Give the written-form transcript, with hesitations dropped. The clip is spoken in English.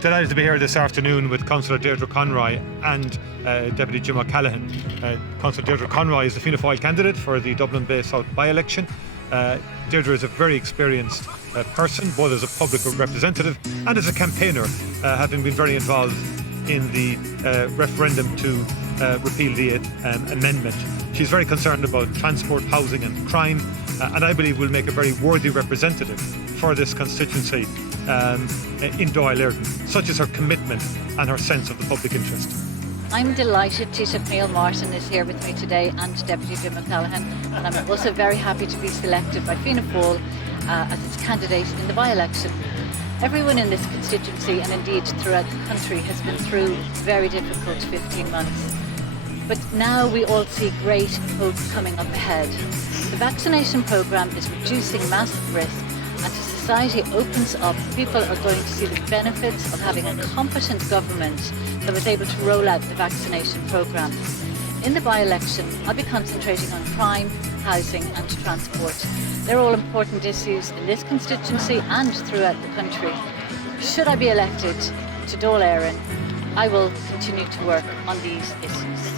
Delighted to be here this afternoon with Councillor Deirdre Conroy and Deputy Jim O'Callaghan. Councillor Deirdre Conroy is the Fianna Fáil candidate for the Dublin Bay South by-election. Deirdre is a very experienced person, both as a public representative and as a campaigner, having been very involved in the referendum to repeal the amendment. She's very concerned about transport, housing and crime, and I believe will make a very worthy representative for this constituency in Dáil. Such is her commitment and her sense of the public interest. I'm delighted Taoiseach Neil Martin is here with me today, and Deputy Jim O'Callaghan, and I'm also very happy to be selected by Fianna Fáil as its candidate in the by-election. Everyone in this constituency, and indeed throughout the country, has been through very difficult 15 months. But now we all see great hope coming up ahead. The vaccination programme is reducing massive risk, and as society opens up, people are going to see the benefits of having a competent government that was able to roll out the vaccination programme. In the by-election, I'll be concentrating on crime, housing and transport. They're all important issues in this constituency and throughout the country. Should I be elected to Dáil, I will continue to work on these issues.